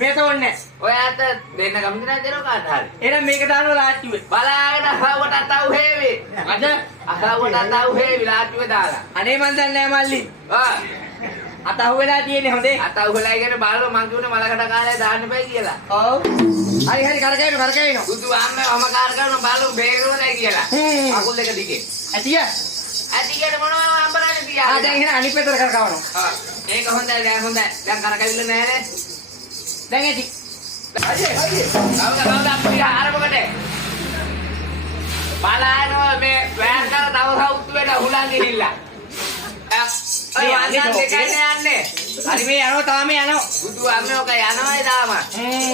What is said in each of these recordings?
මේ තෝන්නේ. ඔයාට දෙන්න ගම්දිනා දෙනවා කාට හරි. එහෙනම් මේක දානවා ලාච්චුවේ. බලාගෙන අහවට අතව හේවි. අද අහවට අතව හේවි ලාච්චුවේ දාලා. අනේ මන් දන්නේ නැහැ මල්ලි. අතහුව වෙලා තියෙන්නේ හොඳේ. අතව වෙලා ඉගෙන බලව මං කිව්නේ මලකට කාලේ දාන්න බෑ කියලා. ඔව්. හරි හරි කරකැවෙනවා. බුදු අම්මේ වමකාර කරන බලු බේරුවනේ කියලා. අකුල් දෙක දිගේ. ඇතිය. ඇතිගෙන මොනවා අම්බරන්නේ තියා. දැන් එහෙනම් අනිත් පැත්තට කරකවනවා. ඒක හොඳයි දැන් හොඳයි. දැන් කරකැවිල්ල නෑනේ. දැන් ඇති. හරි. කවුද අපිට ආරම්භකට. බලානවා මේ වෑන් කර තව සවුත් වෙන හුලං ගිහිල්ලා. මේ යන්නේ. හරි මේ යනවා තාම යනවා. බුදු අම්මේ ඔක යනවායි තාම.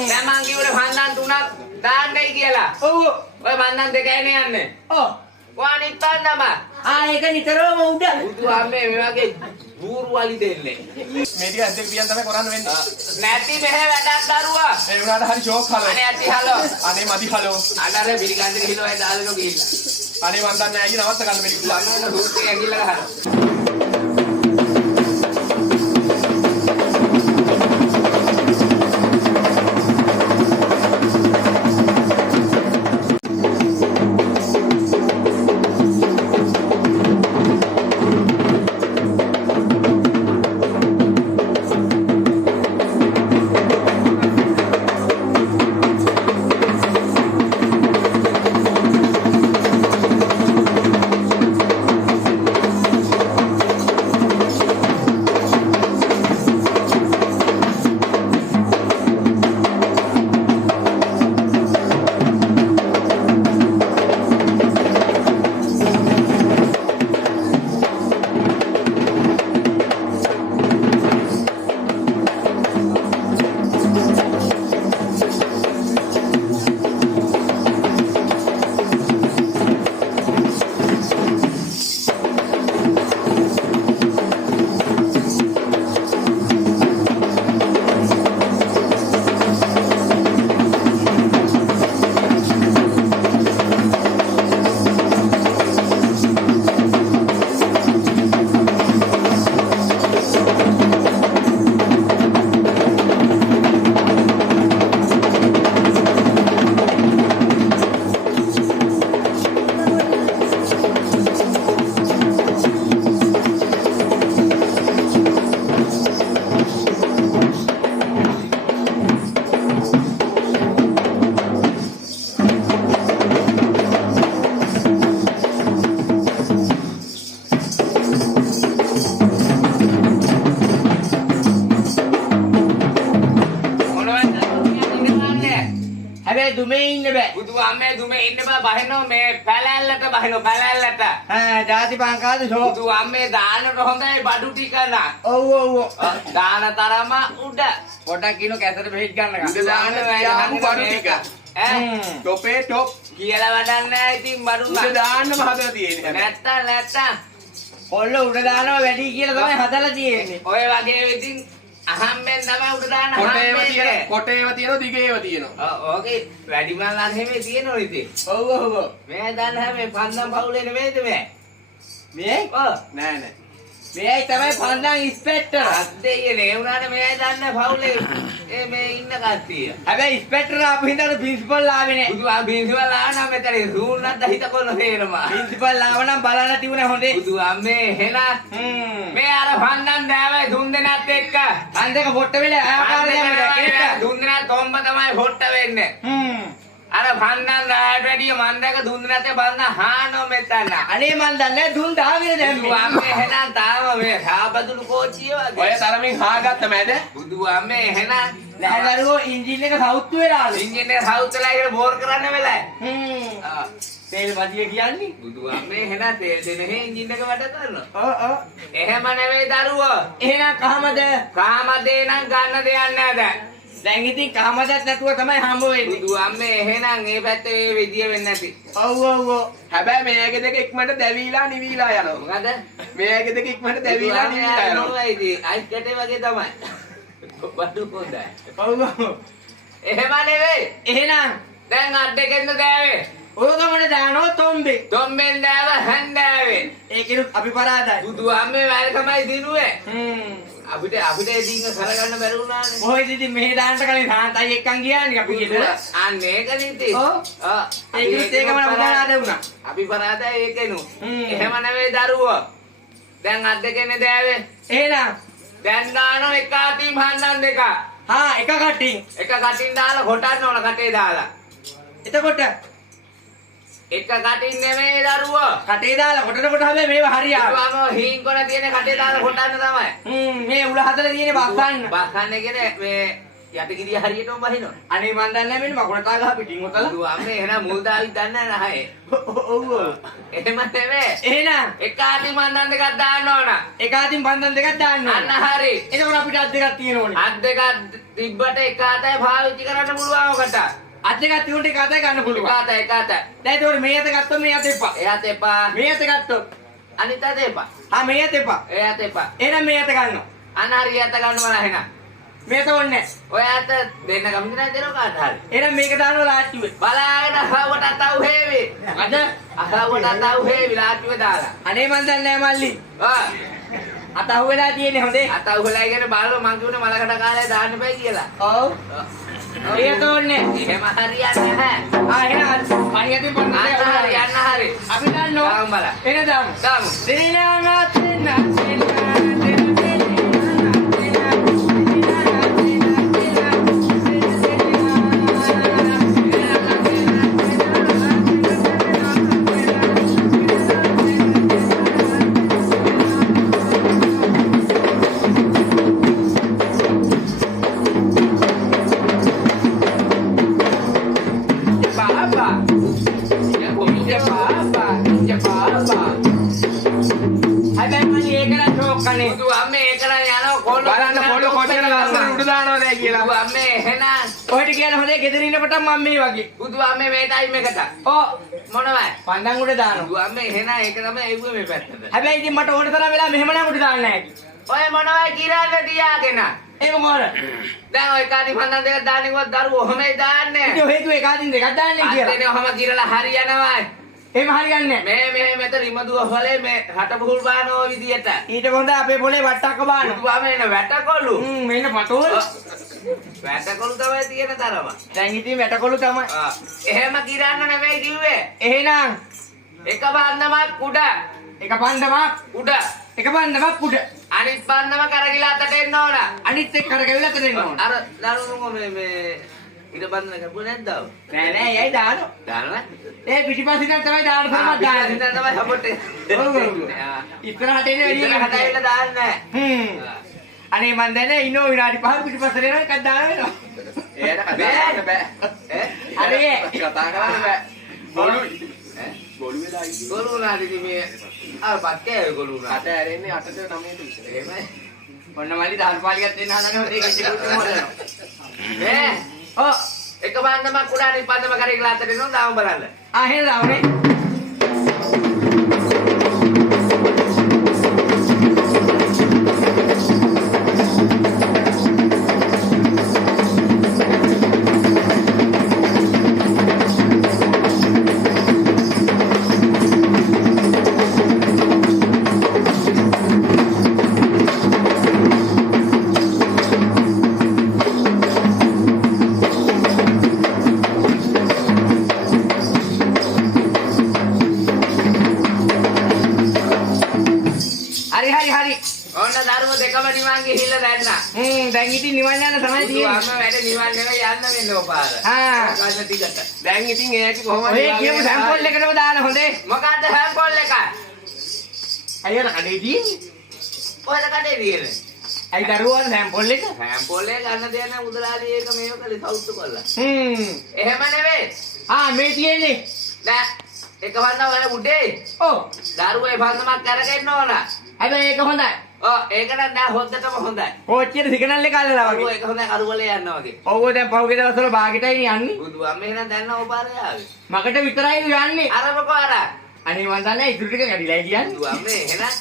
දැන් මං කිව්වේ මන්දන් තුනක් දාන්නයි කියලා. ඔව්. ඔය මන්දන් දෙකයිනේ යන්නේ. ඔව්. වානිත් තන්නම. ඒක නිතරම උඩ. බුදු අම්මේ මේ වගේ බූරු වලි දෙන්නේ. මේ ටික ඇද්දෙක් පියන් තමයි කරන්න වෙන්නේ. නැති මෙහෙ වැඩක් දරුවා. ඒ වුණාට හරි ෂෝක් හලෝ. අනේ ඇටි හලෝ. අනේ මදි හලෝ. අඩර පිළිගන්නේ කිලෝයි දාලක ගිහිල්ලා. අනේ මන් දන්නේ ඇයි නවත්ත ගන්න මේ ටික. ලන්නන හුත් එක ඇඟිල්ල ගහනවා. දුමේ ඉන්න බෑ. බුදු අම්මේ දුමේ ඉන්න බෑ බහිනෝ මේ පැලැල්ලට බහිනෝ පැලැල්ලට. ජාති පංකාද ෂෝ. බුදු අම්මේ දානට හොඳයි බඩු ටික නා. ඔව් ඔව්. දාන තරම උඩ. පොඩක් කිනු කැසට බෙහෙත් ගන්න. උඩ දාන්න තියාපු බඩු ටික. ටොපේ ටොප් කියලා වැඩක් නැහැ ඉතින් බඩු උඩ දාන්නම හදලා තියෙන්නේ. නැත්තම් කොල්ල උඩ දානවා වැඩි කියලා තමයි හදලා තියෙන්නේ. ඔය වගේ ඉතින් අහම්බෙන් තමයි උඩ දාන කොටේව තියෙනවා දිගේව තියෙනවා. ඕකේ වැඩිමල් අර හැමේ තියෙනවා ඉතින්. ඔව් ඔව් ඔව්. මේ දාන හැමේ පන්දම් පවුලේ නෙමෙයිද මේ? මේ? ඔව්. නෑ නෑ. මේයි තමයි පන්දම් ඉස්පෙක්ටර්. අද්දේ නේ උනානේ මේයි දන්නේ පවුලේ මේ ඉන්න කට්ටිය. හැබැයි ඉස්පෙක්ටර් ආපු හින්දාට ප්‍රින්සිපල් ආවේ නෑ. බුදු ආ ආවනම් මෙතන රූල්නත් හිත කොල්ල හේරම. ප්‍රින්සිපල් ආවනම් බලන්න තිබුණේ හොඳේ. බුදු අම්මේ එහෙනම් මේ අර පන්දම් දාවේ දුන් දෙනත් එක්ක අන් දෙක පොට්ට වෙලා ආකාරයෙන් දැක්කේ. දුන් දෙනත් තොම්බ තමයි පොට්ට වෙන්නේ. අර පන්දම් දාට වැඩිය මන් දැක දුන් දෙනත් බලන්න හානෝ මෙතන. අනේ මන් දන්නේ දුන් දාවිද දැන් බුදු අම්මේ එහෙනම් තාම මේ හාබදුළු කෝච්චිය වගේ. ඔය තරමින් හාගත්ත මැද බුදු අම්මේ එහෙනම් ලැහැදරුවෝ ඉන්ජින් එක සවුත්තු වෙලාලු. ඉන්ජින් එක සවුත් වෙලා ඉර බෝර් කරන්න වෙලායි. තේල් මදිය කියන්නේ. බුදු අම්මේ එහෙනම් තේල් දෙන හේ ඉන්ජින් එක වැඩ කරනවා. ඔව්. එහෙම නෙවෙයි දරුවෝ. එහෙනම් කහමද? කාමදේ නම් ගන්න දෙයක් නෑ දැන්. දැන් ඉතින් කහමදත් නැතුව තමයි හම්බ වෙන්නේ. බුදු අම්මේ එහෙනම් මේ පැත්තේ මේ විදිය වෙන්නේ නැති. ඔව් ඔව් ඔව්. හැබැයි මේකේ දෙක ඉක්මනට දැවිලා නිවිලා යනවා. මොකද? මේකේ දෙක ඉක්මනට දැවිලා නිවිලා යනවා. අයිස් කැටේ වගේ තමයි. බඩු හොඳයි. ඔව් ඔව්. එහෙම නෙවෙයි. එහෙනම් දැන් අත් දෙකෙන්ද දෑවේ. ඔයගමන දානවා තොම්බේ. තොම්බෙන් දෑව හැන්දෑවේ. ඒකිනුත් අපි පරාදයි. බුදු අම්මේ වැල්කමයි දිනුවේ. අපිට එදින්ක කරගන්න බැරි වුණානේ. කොහෙද ඉතින් මෙහෙ දාන්න කලින් සාන්තයි එක්කන් ගියානේ අපි ගෙදර. අන්න ඒකනේ ඉතින්. ඔව්. ඒකෙත් ඒකම නමුදාද වුණා. අපි පරාදයි ඒකෙනු. එහෙම නෙවෙයි දරුවෝ. දැන් අත් දෙකනේ දෑවේ. එහෙනම් දැන් දානවා එක අතින් හන්දන් දෙක. හා එක කටින්. එක කටින් දාලා කොටන්න ඕන කටේ දාලා. එතකොට එක කටින් නෙමෙයි දරුවෝ. කටේ දාලා කොටනකොට හැබැයි මේව හරියට. ඒවම හීන් කොන තියෙන කටේ දාලා කොටන්න තමයි. මේ උල හදලා තියෙන්නේ බස්සන්න. බස්සන්නේ කියන්නේ මේ යටිගිරිය හරියටම බහිනවා. අනේ මන් දන්නේ නැහැ මෙන්න මකුණතා ගහ පිටින් උතලා. දුව අම්මේ එහෙනම් මුල් දාවිත් දන්නේ නැහැ. ඔව් ඔව්. එහෙම නෙමෙයි. එහෙනම් එක අතින් මන්දන් දෙකක් දාන්න ඕන. එක අතින් පන්දන් දෙකක් දාන්න අන්න ඕන. හරි. එතකොට අපිට අත් දෙකක් තියෙන ඕනේ. අත් දෙකක් තිබ්බට එක අතයි පාවිච්චි කරන්න පුළුවන් ඔකට. අත් දෙකක් තියුණට එක අතයි ගන්න එක පුළුවන්. අතයි එක අතයි. දැන් ඒතකොට මේ අත ගත්තොත් මේ අත එපා. එයාට එපා. මේ අත ගත්තොත් අනිත් අත එපා. මේ අත එපා. එයාට එපා. එහෙනම් මේ අත ගන්නවා. අන්න හරි අත ගන්න බලා එහෙනම්. මේ අත ඕනේ නැහැ. ඔය අත දෙන්න කමිට නැහැ දෙනව කාට හරි. එහෙනම් මේක දානවා ලාච්චුවේ. බලාගෙන අහවට අතව හේවි. අද අහවට අතව හේවි ලාච්චුවේ දාලා. අනේ මන් දන්නේ නැහැ මල්ලි. ආ අත අහුවෙලා තියෙන්නේ හොඳේ. අතව හොලා ඉගෙන බලව මං කිව්නේ මලකට කාලේ දාන්න බෑ කියලා. ඔව්. ඒ අත ඕනේ. එහෙම හරියන්නේ නැහැ. එහෙනම් පණියතින් පොන්න අන්න හරි අන්න හරි. අපි දන්නවා. දාමු බලන්න. එන දාමු. දාමු. හැබැයි මම ඒකලා ෂෝක් කනේ. බුදු අම්මේ ඒකලා යනවා කොල්ල බලන්න පොඩ කොච්චර ලස්සන උඩ දානවා නේ බුදු කියලා. අම්මේ එහෙනම් ඔයිට කියන හොඳේ ගෙදර ඉන්නකොට මම මේ වගේ. බුදු අම්මේ මේ ටයිම් එකට ඔව්. මොනවයි පන්දන් උඩ දානවා. බුදු අම්මේ එහෙනම් ඒක තමයි එව්වේ මේ පැත්තට. හැබැයි ඉතින් මට ඕන තරම් වෙලා මෙහෙම නම් උඩ දාන්න නැහැ. ඔය මොනවයි කිරන්න තියාගෙන. ඒක මොකද? දැන් ඔය කාටි පන්දන් දෙකක් දාන්නේ කොහොමද දරුවෝ ඔහමයි දාන්නේ. ඉතින් ඔය කිව්වේ කාදින් දෙකක් දාන්නේ කියලා. අතේනේ ඔහම කිරලා හරියනවා. එහෙම හරියන්නේ නැහැ. මේ මෙතන ඉමදුව හොලේ මේ රට බුහුල් බානෝ විදියට. ඊට හොඳ අපේ පොලේ වට්ටක්ක බානවා. බුදු අම්මේ එන වැටකොළු. මෙන්න පතෝල. වැටකොළු තමයි තියෙන තරම. දැන් ඉතින් වැටකොළු තමයි. එහෙම කිරන්න නෙමෙයි කිව්වේ. එහෙනම් එක බන්දමක් උඩ. එක පන්දමක් උඩ. එක පන්දමක් උඩ. අනිත් බන්දම කරගිලා අතට එන්න ඕන. අනිත් එක්ක කරගෙවිලා දෙන්න ඕන. අර දරුණුම මේ ඊට බන්දන කපුව නැද්ද? නෑ නෑ යයි දානවා. දානවා. ඒ පිටිපස්සින් තමයි දාන්න සමත් දාන්නේ. ඉතින් තමයි හපොටේ. ඔව් ඔව්. ඉස්සරහට එන්නේ ඉතින් එළියට හටයිලා දාන්නේ. අනේ මන් දැනේ ඉන්නෝ විනාඩි 5 පිටිපස්සට එනවා එකක් දාන වෙනවා. එයාට කතා කරන්න බෑ. අනේ කතා කරන්න බෑ. ගොළුයි. ගොළු වෙලා ඉන්නේ. ගොළු උනාදී මේ අර පත්කේ ගොළු උනා. අත ඇරෙන්නේ 8ට 9ට විතර. එහෙමයි. ඔන්න මල්ලි දහල් පාලියක් දෙන්න හදන්නේ හොදේ කිසිකුත් මොදනවා. මේ ඔව් එක බන්දමක් උඩ අනිත් බන්දම කරගිලා අතට එනවා දාමු බලන්න. එහෙනම් දාන්නේ. හරි. ඔන්න දරුව දෙකම නිවන් ගිහිල්ලා දැන්න. දැන් ඉතින් නිවන් යන තමයි බුදු තියෙන්නේ. අම්ම වැඩ නිවන් නෙවෙයි යන්න වෙන්නේ ඔපාර. කන්න ටිකට. දැන් ඉතින් එයාගේ කොහොමද ඔය කියමු සැම්පල් එකටම දාන හොඳේ. මොකද්ද සැම්පල් එක? අයියලා කඩේ තියෙන්නේ. ඔයාලා කඩේ තියෙන්නේ. අයි දරුවාට සැම්පල් එක. සැම්පල් එක ගන්න දෙයක් නෑ මුදලාලි ඒක මේව කලේ සවුත්තු කළා. එහෙම නෙවෙයි. මේ තියෙන්නේ. නෑ එක වන්දම ඔය උඩේ. ඔව්. දරුවේ බන්දමක් කරගෙන ඕන. හැබැයි ඒක හොඳයි. ඒක නම් නෑ හොද්දටම හොඳයි. කෝච්චියට සිගනල් එක අල්ලලා දරුවෝ වගේ. ඒක හොඳයි කරුවලේ යනවා වගේ. ඔව් දැන් පහුගිය දවස්වල බාගෙටයි යන්නේ. බුදු අම්මේ එහෙනම් දැන් ඔපාරේ ආවේ. මකට විතරයි යන්නේ. අරමකෝ අර. අනේ මන් දන්නේ ඉතුරු ටික කැඩිලා කියන්නේ. බුදු අම්මේ එහෙනම්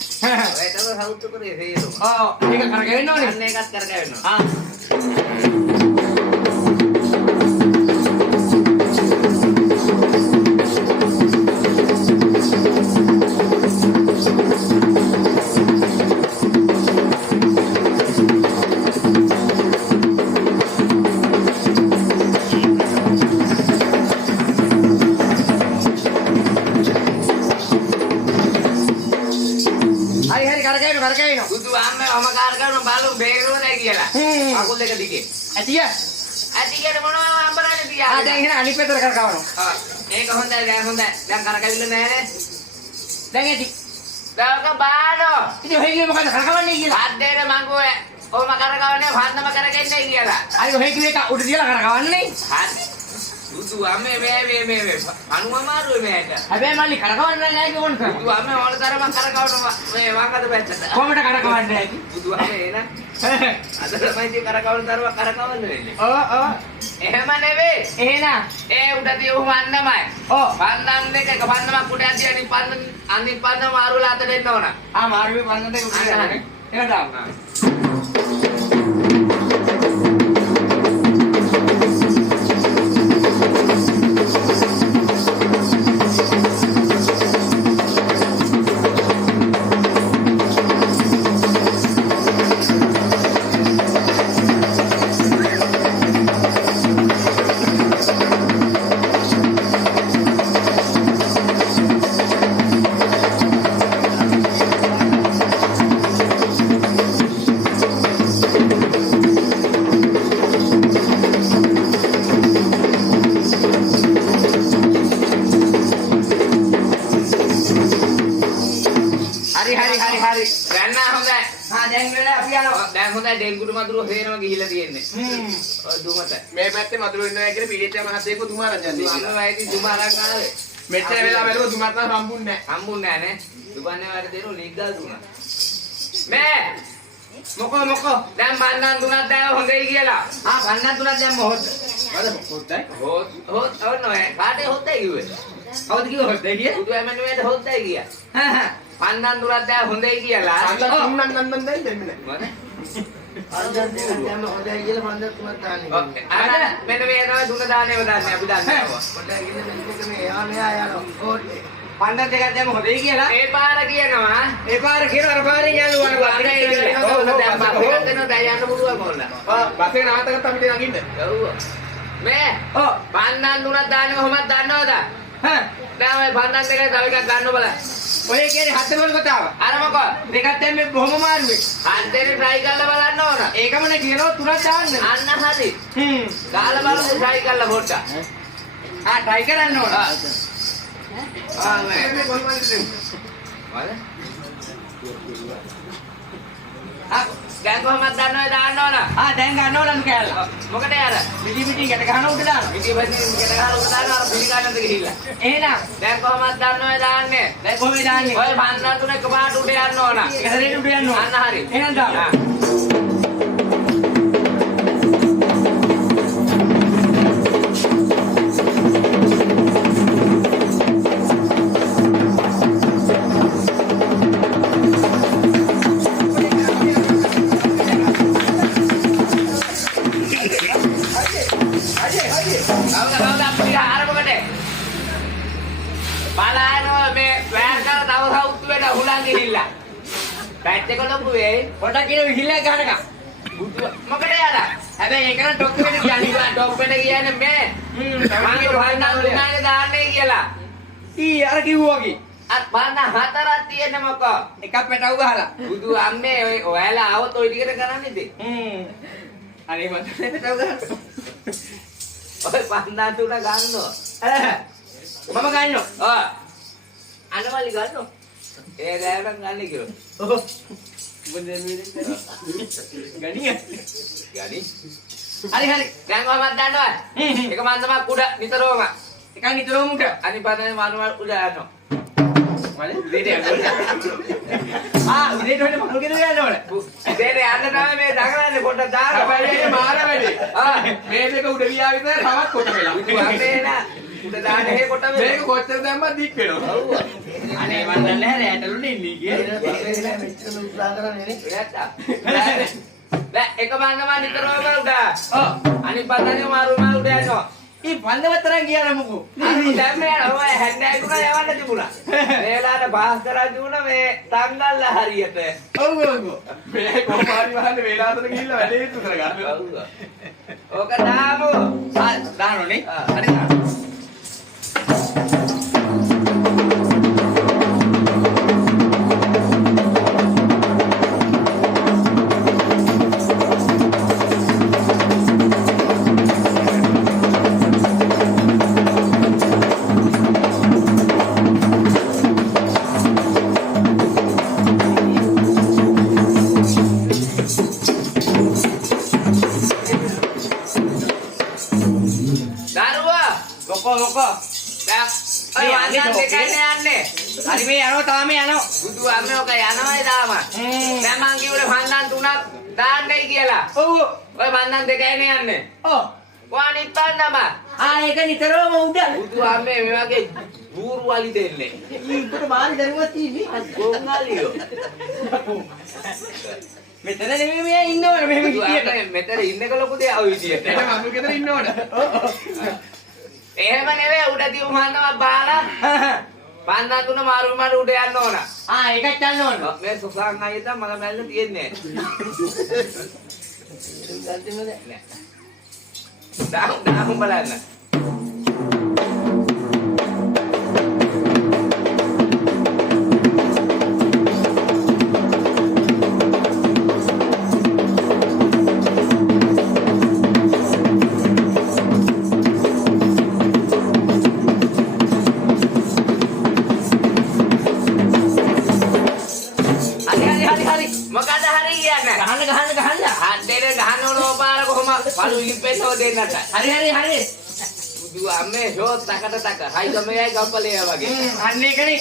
ඔය තමයි සවුත්තු කරේ තේරුම. ඔව් ඒක කරගෙන්න ඕනේ. අන්න ඒකත් කරගෙන ඕන. අකුල් දෙක දිගේ. ඇතිය. ඇති කියන මොනවා අම්බරන්නේ තියා. දැන් එහෙනම් අනිත් පැත්තට කරකවනවා. ඒක හොඳයි දැන් හොඳයි. දැන් කරකැවිල්ල නැහැ නේ. දැන් ඇති. දැන් බානෝ. ඉතින් ඔහෙ මොකද කරකවන්නේ කියලා? හද්දේන මංගුවේ. ඔහම කරකවන්නේ වන්නම කරගෙන්නේ කියලා. අයි ඔහෙ කිව්ව එක උඩ තියලා කරකවන්නේ. හරි. දුදු අම්මේ මේ අනුම මාරුවේ මේක. හැබැයි මල්ලි කරකවන්නේ නැහැ කිව්වොත්. දුදු අම්මේ ඕන තරම කරකවනවා මේ වාකද පැත්තට. කොහමද කරකවන්නේ ඇති? දුදු අම්මේ එන. අද තමයි ඉතින් කරකවන තරම කරකවන්න වෙන්නේ. ඔව්. එහෙම නෙවෙයි. එහෙනම් ඒ උඩ තියු වන්නමයි. ඔව්. පන්දන් දෙක පන්නම කුඩ ඇදී අනිත් පන්න මාරුවලා අත දෙන්න ඕන. මාරුවේ පන්න දෙක උඩ යන්නේ. එහෙනම් දාන්න. හරි. ගන්න හොඳයි. දැන් වෙලා අපි යනවා. දැන් හොඳයි ඩෙන්ගුඩු මදුරුව හේනම ගිහිල්ලා තියෙන්නේ. ඔය දුමත. මේ පැත්තේ මදුරු ඉන්නවා කියලා පිළිච්ච මහත්තයෙක් දුමාරන් යන්නේ. දුමන වයිදී දුමාරක් ආවේ. මෙච්චර වෙලා බැලුවා දුමාත් නම් හම්බුන්නේ නැහැ. හම්බුන්නේ නැහැ නේ. දුබන්නේ වල දෙනු ලිග්ගල් දුනා. මේ මොකෝ දැන් බන්නන් දුනක් දැව හොඳයි කියලා. බන්නන් තුනක් දැම්ම හොත්. හොද්දයි. හොත් ඔන්නෝ කාටේ හොත්තයි කිව්වේ. කවුද කිව්ව හොද්දයි කිය? බුදු ඇමනුවේට හොත්තයි කියා. පන්නන් දුනක් දැව හොඳයි කියලා. අන්දන් තුන්නම් නන්දන් දැන් දෙන්නේ නැහැ. මොකද? දැම්ම හොඳයි කියලා බන්නන් තුනක් දාන්නේ. අර මෙන්න මේ තමයි දුන දාන්නේව දාන්නේ අපි දාන්නේ. හොඳයි කියලා මෙන්න මේ යාලයා ඕටේ. පන්නන් දෙකක් දැම්ම හොඳයි කියලා. ඒ පාර කියනවා. ඒ පාර කියන අර පාරෙන් යනවා අර අනේ කියලා. දැන් බස් එකක් දෙනවා දැන් යන්න පුළුවන් කොල්ලා. බස් එක නවත්තගත්ත අපිට නගින්න. ඔව්. මේ ඔව් පන්නන් දුනක් දාන්නේ කොහොමද දන්නවද? හා දැන් ඔය පන්නන් දෙකේ තව එකක් ගන්න බලන්න. ඔය කියන්නේ හත්වල කතාව. අර මොකෝ? දෙකක් දැම්මේ බොහොම මාරුවේ. අන්තේ try කරලා බලන්න ඕන. ඒකම නේ කියනවා තුනක් දාන්න. අන්න හරි. දාලා බලමු try කරලා පොඩ්ඩක්. try කරන්න ඕන. මේ දැන් කොහමද දන්නවද දාන්න ඕන? දැන් ගන්න ඕන කෑල්ල. මොකටද යාර? පිටි ගැට ගන්න උඩ දාන්න. පිටිපස්සින් ගෙට ගහලා උඩ දානවා අර පිළි ගන්නද ගිහිල්ලා. එහෙනම් දැන් කොහමද දන්නවද දාන්නේ? දැන් කොහොමද දාන්නේ? ඔය පන්නන් තුන එකපාරට උඩ යන්න ඕන. එක සැරේට උඩ යන්න ඕන. අන්න හරි. එහෙනම් දාන්න. බලනවා මේ වෑන් කරලා තව සවුත් වෙන හුලං ගිහිල්ලා. බැට් එක ලොකු වෙයි. පොඩක් කියන විහිල්ලක් ගන්නකම්. මොකද යාර? හැබැයි ඒක නම් ඩොක් එකට කියන්නේ. ඩොක් වෙන කියන්නේ මේ. මම වහන්නා දුනානේ දාන්නේ කියලා. අර කිව්වා වගේ. අර බන්න හතරක් තියෙන මොකෝ? එකක් පැටව ගහලා. බුදු අම්මේ ඔය ඔයාලා ආවොත් ඔය ටිකට කරන්නේද? අනේ මට පැටව ගහලා. ඔය පන්දා තුන ගන්නෝ. මම ගන්නවා. අනවලි ගන්නෝ. ඒ ගෑනක් ගන්න කියලා. ඔව්. මොන්නේ මේ ගණිය. යඩි. හරි. දැන් මම දන්නවා. එක මන්දමක් උඩ නිතරම. එකක් නිතරම උඩ. අනිත් පදනේ මනුවල් උඩ යනවා. මලේ උදේට යනවා. උදේට වෙන මරු ගෙදර යන්න ඕන. උදේට යන්න තමයි මේ දඟලන්නේ පොඩ්ඩක් දාන්න. හැබැයි ඒක මාර වැඩේ. මේ දෙක උඩ ගියා විතර තවත් කොට වෙලා. බුදු අම්මේ නා උඩ දාන්න හේ කොට වෙනවා. මේක කොච්චර දැම්මත් දික් වෙනවා. ඔව්. අනේ මන් දන්නේ නැහැ රැටලුනේ ඉන්නේ කියලා. මෙච්චර උත්සාහ කරන්නේ නේ. දැන් එක මන්නම නිතරම උඩ. අනිත් පදනේ මාරුම උඩ යනවා. ඊ පන්දවතරන් ගියා නමුකෝ. දැන් මේ ඔය හැන්ඩයි තුන යවන්න තිබුණා. මේලාට පාස් කරා තිබුණා මේ තංගල්ල හරියට. ඔව්. මේ කොහොමාරි වහන්න වේලාතට ගිහිල්ලා වැඩේ ඉතු කරගන්න. ඔව්. ඕක දාමු. දානෝනේ. හරි දාන්න. මොකෝ. දැන් ඔය වන්දන් දෙකයි යන්නේ. හරි මේ යනවා තාම යනවා. බුදු අම්මේ ඔක යනවායි තාම. දැන් මං කිව්වේ වන්දන් 3ක් දාන්නයි කියලා. ඔව්. ඔය වන්දන් දෙකයිනේ යන්නේ. ඔව්. වානිත් පන්නම. ඒක නිතරම උඩ. බුදු අම්මේ මේ වගේ බූරු වලි දෙන්නේ. ඊකට මාරි දරුවා තියෙන්නේ. ගොංගලියෝ. මෙතන නෙමෙයි මෙයා ඉන්නවනේ මෙහෙම බුදු හිටියට. අම්මේ මෙතන ඉන්නක ලොකු දෙයක් ඔය විදියට. එතන මම ගෙදර ඉන්න ඕන. එහෙම නෙවෙයි උඩ තියු මන්නව බාලා. වන්දන් 3 මාරු උඩ යන්න ඕන. ඒකත් යන්න ඕන. මේ සුසාන් අයියට මල මැල්ල තියෙන්නේ. දාහු බලන්න. හරි. මොකද හරි කියන්නේ? ගහන්න. හද්දේට ගහන්න ඕන පාර කොහම පළු ඉම්පෙසෝ දෙන්නට. හරි. බුදු අම්මේ ෂෝත් තකට. හයි ගමේයි ගම්පලේ වගේ. අන්න ඒකනේ.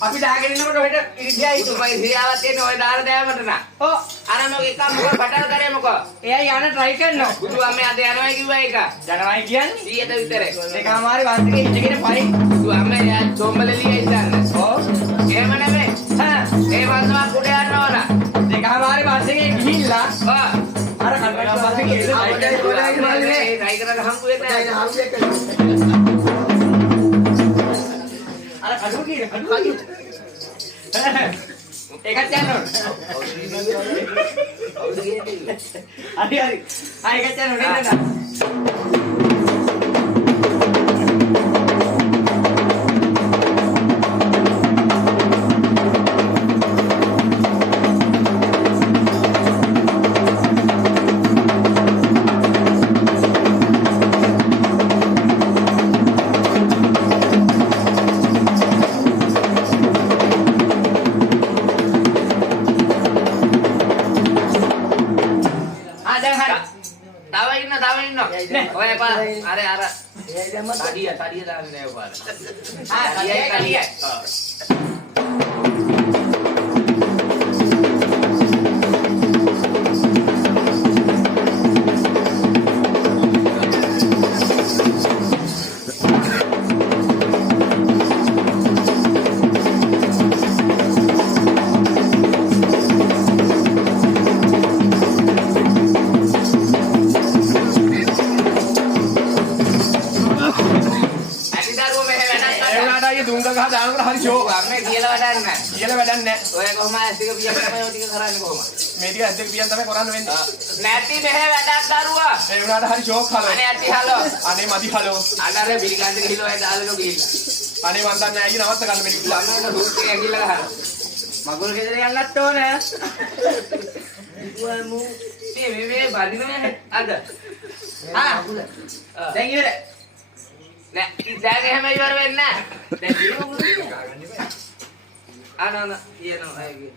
අපි දාගෙන ඉන්නකොට ඔහෙට ඉරිදියයි. උතුමයි සියාවත් තියෙන ඔය දාර දෑමට නා. ඔව්. අර මොක එක මොක පටල් කරේ මොක? එයා යන්න try කරනවා. බුදු අම්මේ අද යනවා කිව්වා ඒක. ජනවයි කියන්නේ. 100ට විතර. දෙකමාරේ වාස්තිකේ හිටගෙන පයි. බුදු අම්මේ යා චොම්බලලිය ඉඳන්නේ. ඔව්. එහෙම නෙමෙයි. ඒ වන්දනා කුඩ යන්න ඕන. දෙකමාරේ වාස්තිකේ ගිහිල්ලා අර කඩේට වාස්තිකේ නයි කරලා හම්බු වෙන්නේ නැහැ. අර කඩු කීයේ කඩු ඒකත් යන්න ඕන. හරි. ඒකත් යන්න ඕන නේද? තව ඉන්න. ඔය පා අර තඩිය දාන්නේ නෑ පාර. කඩියයි. දානකට හරි ෂෝ. අම්මේ කියලා වැඩක් නැහැ. කියලා වැඩක් නැහැ. ඔය කොහොම ඇස්තික පියන් තමයි ඔය ටික කරන්නේ කොහොමද? මේ ටික ඇද්දක පියන් තමයි කරන්න වෙන්නේ. නැති මෙහෙ වැඩක් දරුවා. ඒ වුණාට හරි ෂෝක් හලෝ. අනේ ඇටි හලෝ. අනේ මදි හලෝ. අnder බිලිගන්ද ගිහිල්ලා ඔය දාලනෝ ගිහිල්ලා. අනේ මන් දන්නේ නැහැ නවත්ත ගන්න මෙන්න. ළමයින්ට හුත් එක ඇඟිල්ල ගහනවා. මගුල් ගෙදර යන්නත් ඕන. ඉතුවමු. මේ බඳිනවනේ අද. දැන් ඉවරයි. නෑ ඉතින් එහෙම ඉවර වෙන්නේ නැහැ. දැන් දිනුවොත් අනන කියනවා අයගේ.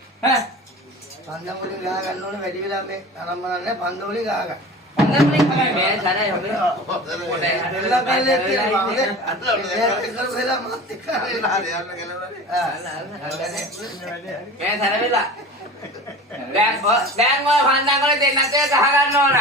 පන්දම් වලින් ගහ ගන්න ඕනේ වැඩි වෙලා මේ අනම්මනන්නේ පන්දම් වලින් ගහ ගන්න. පන්දම් වලින් මේ සරයි හොඳ පොඩේ වෙලා බැලේ තියෙනවා හොඳ. ඒක වෙලා මාත් එක්ක යන්න මේ සර වෙලා දැන් ඔය පන්දම් වල දෙන්නත් ගහ ගන්න ඕන.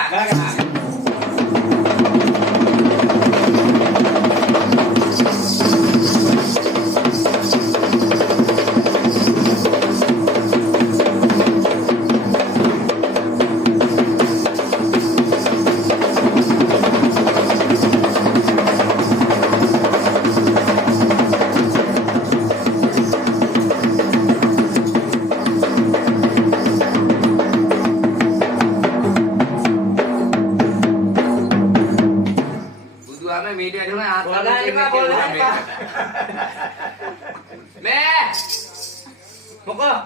මොකෝ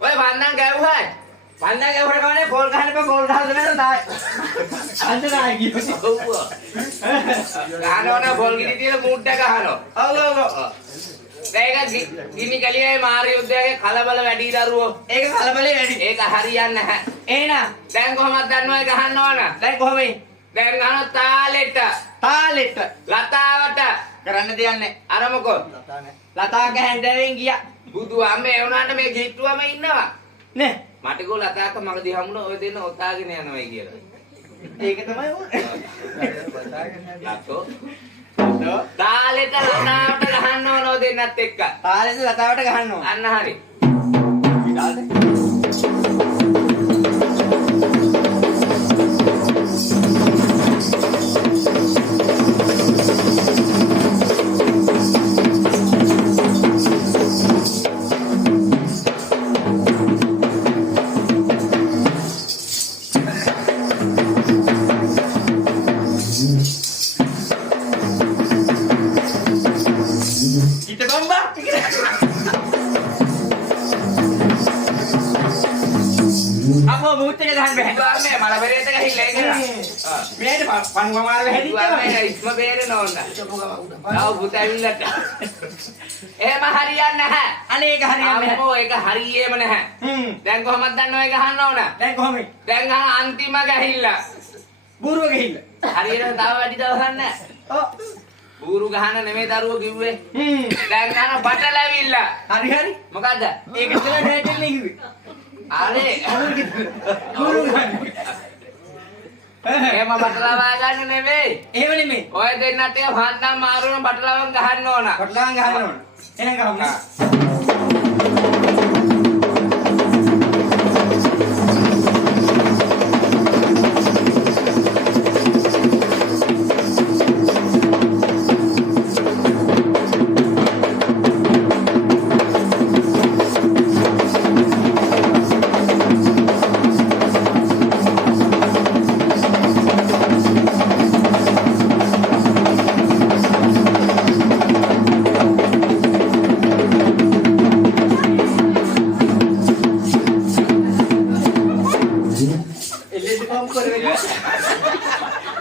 ඔය වන්දන් ගැව්වයි පන්දම් ගැවුවට කවන්නේ පොල් ගහන්න එපා පොල් ගහලා තමයි තායි. අන්ත තායි කිව්වේ. ඔව් ගහනවනේ පොල් ගිනි තියලා මූඩ් එක ගහනවා. ඔව්. ඒක ගිනි කලියේ මාර යුද්ධයේ කලබල වැඩි දරුවෝ. ඒක කලබලේ වැඩි. ඒක හරියන්නේ නැහැ. එහෙනම් දැන් කොහොමද දන්නවද ගහන්න ඕන? දැන් කොහොමද? දැන් ගහන තාලෙට තාලෙට ලතාවට කරන්න දෙයක් නැහැ. අර මොකෝ? ලතා නෑ. ලතාක හැන්දෑවෙන් ගියා. බුදු අම්මේ වුණාට මේ ගිට්ටුවම ඉන්නවා. නේ. මට ගෝ ලතාක මගදී හමුණා ඔය දෙන්න ඔතාගෙන යනවායි කියලා. ඒක තමයි ඕනේ. ලතෝ. තාලෙට ලතාවට ගහන්න ඕන ඔය දෙන්නත් එක්ක. තාලෙට ලතාවට ගහන්න ඕන. අන්න හරි. Kita gombak. Apa buktinya tahan beh? බුදු අම්මේ මල පෙරේත ගහිල්ලා ඒකලා. මේට පණුව මාර බුදු වෙහැදිච්චා. අම්මේ ඉස්ම බේරෙන්න ඕන. හිටපු ගම උඩ. ආව පුත ඇවිල්ලට. එහෙම හරියන්නේ නැහැ. අනේ ඒක හරියන්නේ නැහැ. අම්මෝ ඒක හරියේම නැහැ. දැන් කොහමද දන්නව ඒක අහන්න ඕන? දැන් කොහොමද? දැන් අහ අන්තිම ගහිල්ලා. බූරුව ගිහිල්ලා. හරියට තව වැඩි දවසක් නැහැ. ඔව්. බూరు ගහන නෙමෙයි දරුවෝ කිව්වේ. දැන් අහ බටලවිල්ලා. හරි හරි. මොකද්ද? ඒක ඉතල නෑටෙන්නේ කිව්වේ. අනේ බූරු ගන්න. එහෙම බටලවා ගන්න නෙමෙයි. එහෙම නෙමෙයි. ඔය දෙන්නට එක හන්දම් මාරුවම බටලවන් ගහන්න ඕන. කොටලන් ගහන්න ඕන. එහෙනම් ගහමු.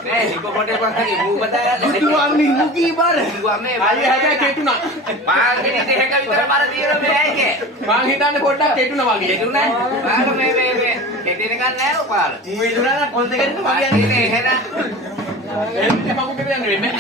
නේ හිපොපොටේ පහගේ මූ බදාගන්න. බුදු අම්මේ මුකී බර. බුදු අම්මේ අයිය හැබැයි කෙටුණා. පාන්ගිනි දෙක විතර බර දියර මේ ඇයිගේ. මං හිතන්නේ පොඩ්ඩක් කෙටුණා වගේ. දෙතුනේ. පාල මේ දෙතෙන ගන්න නෑ ඔපාල. මූ ඉදුණා නම් කොන්ද කරන්න මගේ මගේ නේ එහෙනම් එහෙනම් මම උඩට යන්න වෙන්නේ.